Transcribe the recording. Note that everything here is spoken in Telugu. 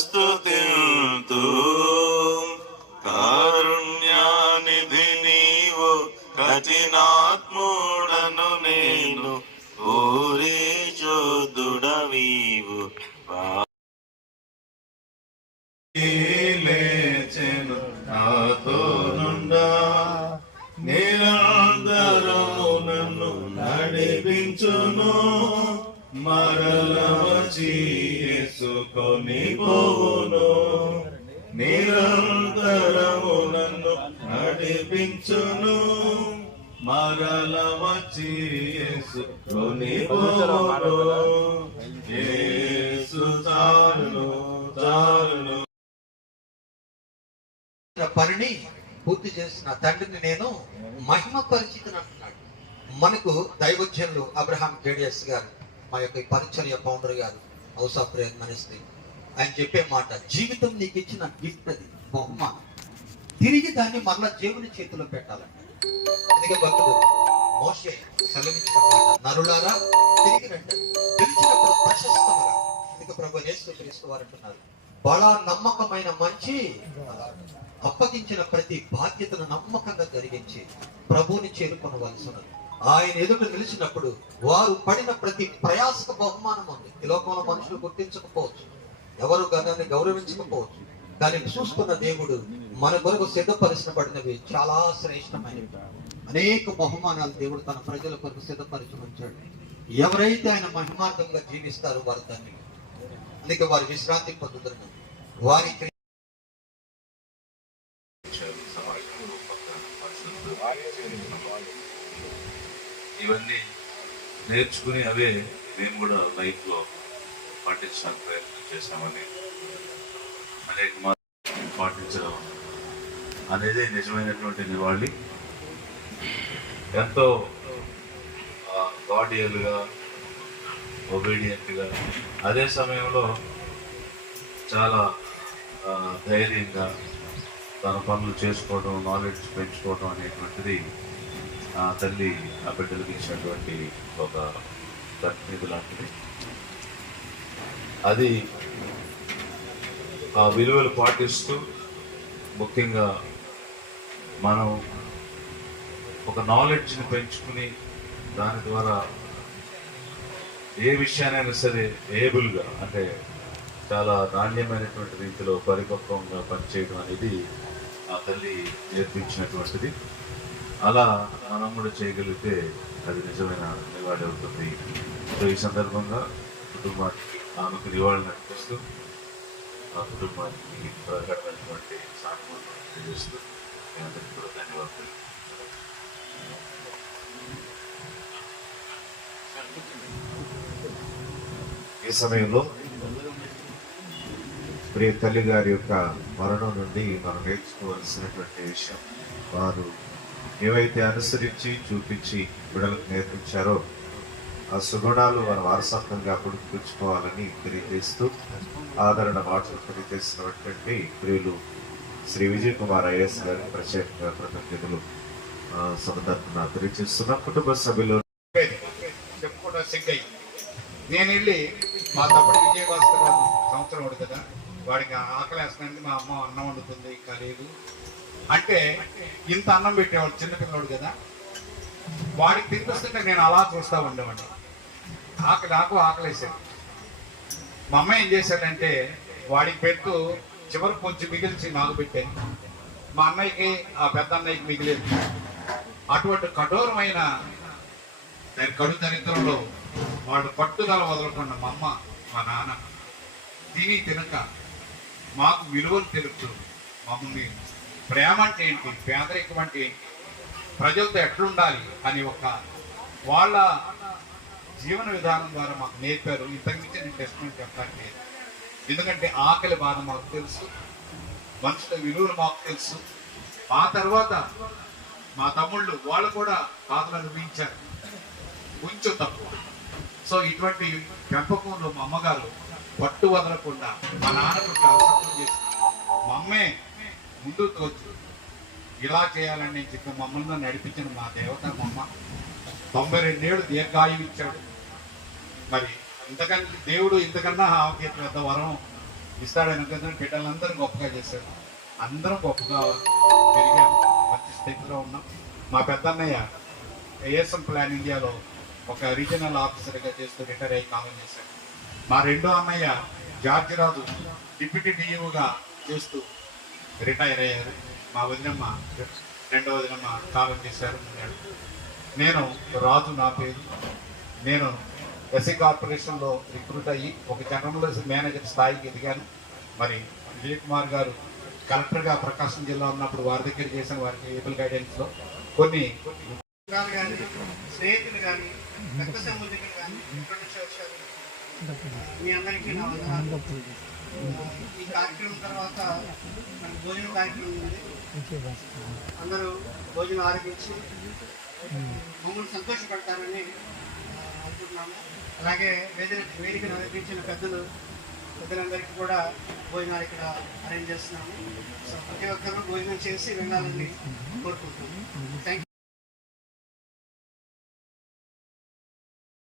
స్తుతింతు. కారుణ్యానిధి నీవు, కఠినాత్ముడను నేను, ఊరి చోదుడవీవు. లేచెను నాతో నుండా, నిరంతరము నన్ను నడిపించును. మరల వచ్చి యేసుకొని పోవును. నిరంతరము నన్ను నడిపించును. మరల వచ్చి యేసుకొని పోవును. యేసు చాలును చాలును. పనిని పూర్తి చేసిన తండ్రిని నేను మహిమ పరిచితుని అంటున్నాడు. మనకు దైవజ్ఞులు అబ్రహాం కేడిఎస్ గారు, మా యొక్క పరిచర్య ఫౌండర్ గారు, హౌస్ ఆఫ్ ప్రేయర్ మినిస్ట్రీ, ఆయన చెప్పే మాట, జీవితం నీకు ఇచ్చిన గిఫ్ట్, అది బహుమానం, తిరిగి దాన్ని మరలా దేవుని చేతిలో పెట్టాలంట. అందుకే భక్తుడు మోషే సెలవించిన మాట, నరులారా తిరిగి రండి, పిలిచినప్పుడు ప్రశస్తముగా. అందుకే ప్రభు యేసుక్రీస్తు వారు అంటున్నారు, బలా నమ్మకమైన మంచి అప్పగించిన ప్రతి బాధ్యతను నమ్మకంగా జరిగించి ప్రభువుని చేరుకొనవలసినది. ఆయన ఎదుట నిలిచినప్పుడు వారు పడిన ప్రతి ప్రయాసక బహుమానం ఉంది. ఈ లోకంలో మనుషులు గుర్తించకపోవచ్చు, ఎవరు దాన్ని గౌరవించకపోవచ్చు, కానీ చూస్తున్న దేవుడు మన కొరకు సిద్ధపరిచబడినవి చాలా శ్రేష్టమైనవి. అనేక బహుమానాలు దేవుడు తన ప్రజల కొరకు సిద్ధపరిచి ఉంచాడు. ఎవరైతే ఆయన మహిమార్థంగా జీవిస్తారో వారు దాన్ని, అందుకే వారి విశ్రాంతి పొందుతున్నారు. వారికి ఇవన్నీ నేర్చుకుని అవే మేము కూడా లైఫ్ లో పాటించడానికి ప్రయత్నం చేశామని, అనేక పాటించడం అనేది నిజమైనటువంటి నివాళి. ఎంతో గార్డియల్గా, ఒబీడియంట్గా, అదే సమయంలో చాలా ధైర్యంగా తన పనులు చేసుకోవడం, నాలెడ్జ్ పెంచుకోవడం అనేటువంటిది ఆ తల్లి ఆ బిడ్డలకు ఇచ్చినటువంటి ఒక ప్రతినిధి లాంటిది. అది ఆ విలువలు పాటిస్తూ, ముఖ్యంగా మనం ఒక నాలెడ్జ్ని పెంచుకుని దాని ద్వారా ఏ విషయానైనా సరే ఏబుల్గా, అంటే చాలా నాణ్యమైనటువంటి రీతిలో పరిపక్వంగా పనిచేయడం అనేది ఆ తల్లి నేర్పించినటువంటిది. అలా మనం కూడా చేయగలిగితే అది నిజమైన నివాళి అవుతుంది. సో ఈ సందర్భంగా కుటుంబానికి ఆమెకు నివాళులు అర్పిస్తూ, ఆ కుటుంబానికి ప్రకటమైనటువంటి సానుభూతి తెలియజేస్తూ మీ అందరికీ కూడా ధన్యవాదాలు. ఈ సమయంలో ప్రియ తల్లి గారి యొక్క మరణం నుండి మనం నేర్చుకోవాల్సినటువంటి విషయం, వారు ఏవైతే అనుసరించి చూపించి బిడ్డలకు నేర్పించారో ఆ సుగుణాలు మన వారసత్వంగా పుడిపుచ్చుకోవాలని తెలియజేస్తూ ఆదరణ మాటలు తెలియజేసినటువంటి ప్రియులు శ్రీ విజయ్ కుమార్ ఐఎస్ గారికి ప్రత్యేకంగా కృతజ్ఞతలు సందర్భంగా తెలియజేస్తున్న కుటుంబ సభ్యులు చెప్పుకోవడం సిగ్గై నేను వెళ్ళి మా తమ్ముడు విజయభాస్కర్ గారు సంవత్సరం వాడు కదా, వాడికి ఆకలి వేస్తున్నానికి మా అమ్మ అన్నం వండుతుంది ఇంకా లేదు అంటే, ఇంత అన్నం పెట్టేవాడు చిన్నపిల్లవాడు కదా, వాడికి తినిపిస్తుంటే నేను అలా చూస్తూ ఉండేవాడిని. నాకు ఆకలేసాడు. మా అమ్మ ఏం చేశాడంటే వాడికి పెట్టు చివరికి కొంచెం మిగిల్చి నాకు పెట్టాను. మా అన్నయ్యకి ఆ పెద్ద అన్నయ్యకి మిగిలేదు. అటువంటి కఠోరమైన కడు దరిద్రంలో వాడు పట్టుదల వదలకుండా మా అమ్మ మా నాన్న తినక మాకు విలువలు తెలుపుతూ మమ్మల్ని ప్రేమ అంటే ఏంటి, పేదరికం అంటే ఏంటి, ప్రజలతో ఎట్లుండాలి అని ఒక వాళ్ళ జీవన విధానం ద్వారా మాకు నేర్పారు. ఇంతకుమించి నేను టెస్ట్మెంట్ చెప్పడానికి లేదు. ఎందుకంటే ఆకలి బాధ మాకు తెలుసు, మనుషుల విలువలు మాకు తెలుసు. ఆ తర్వాత మా తమ్ముళ్ళు వాళ్ళు కూడా బాధలు అనుభవించారు, కొంచెం తక్కువ. సో ఇటువంటి పెంపకంలో మా అమ్మగారు పట్టు వదలకుండా మా నాన్నకు అవసరం చేసి మా అమ్మే ముందు తోచు ఇలా చేయాలని నేను చెప్పి మమ్మల్ని నడిపించిన మా దేవత మా అమ్మ. 92 ఏళ్ళు దీర్ఘాయువు ఇచ్చాడు. మరి ఇంతకన్నా దేవుడు ఇంతకన్నా ఆమెకి పెద్ద వరం ఇస్తాడని కదా బిడ్డలందరూ గొప్పగా చేశారు. అందరం గొప్పగా పెరిగాము, మంచి స్థితిలో ఉన్నాం. మా పెద్దన్నయ్య ఏఎస్ఎం ప్లాన్ ఇండియాలో ఒక రీజనల్ ఆఫీసర్గా చేస్తూ రిటైర్ అయ్యి కాలం చేశాడు. మా రెండో అన్నయ్య జార్జి రాజు డిప్యూటీ డిఈఓగా చేస్తూ రిటైర్ అయ్యారు. మా వదినమ్మ రెండో వదినమ్మ కాలం చేశారు. నేను రాజు నా పేరు. నేను ఎస్సీ కార్పొరేషన్లో రిక్రూట్ అయ్యి ఒక జనరల్ మేనేజర్ స్థాయికి ఎదిగాను. మరి విజయ్ కుమార్ గారు కలెక్టర్గా ప్రకాశం జిల్లా ఉన్నప్పుడు వారి దగ్గర చేసిన వారికి ఏబుల్ గైడెన్స్లో కొన్ని కానీ స్నేహితులు కానీ రక్త సంబంధికులు కానీ ఎక్కడి నుంచి వచ్చారు. మీ అందరికీ నా వందనాలు. ఈ కార్యక్రమం తర్వాత మనకు భోజన కార్యక్రమం ఉంది. అందరూ భోజనం ఆరగించి మమ్మల్ని సంతోషపడతారని అనుకుంటున్నాము. అలాగే వేదికను అలంకరించిన పెద్దలందరికీ కూడా భోజనాలు ఇక్కడ అరేంజ్ చేస్తున్నాము. సో ప్రతి ఒక్కరూ భోజనం చేసి వెళ్ళాలని కోరుకుంటున్నాము. Thank you.